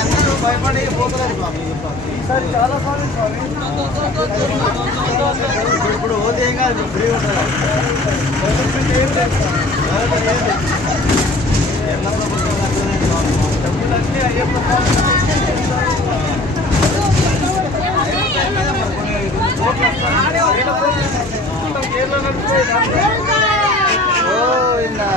అందరూ భయపడి పోతున్నారు స్వామి. ఈసారి చాలా స్వామి ఇప్పుడు ఓతే ఏం కాదు, ఫ్రీ ఉంటారు. డబ్బులన్నీ అయ్యప్ప గోవిందా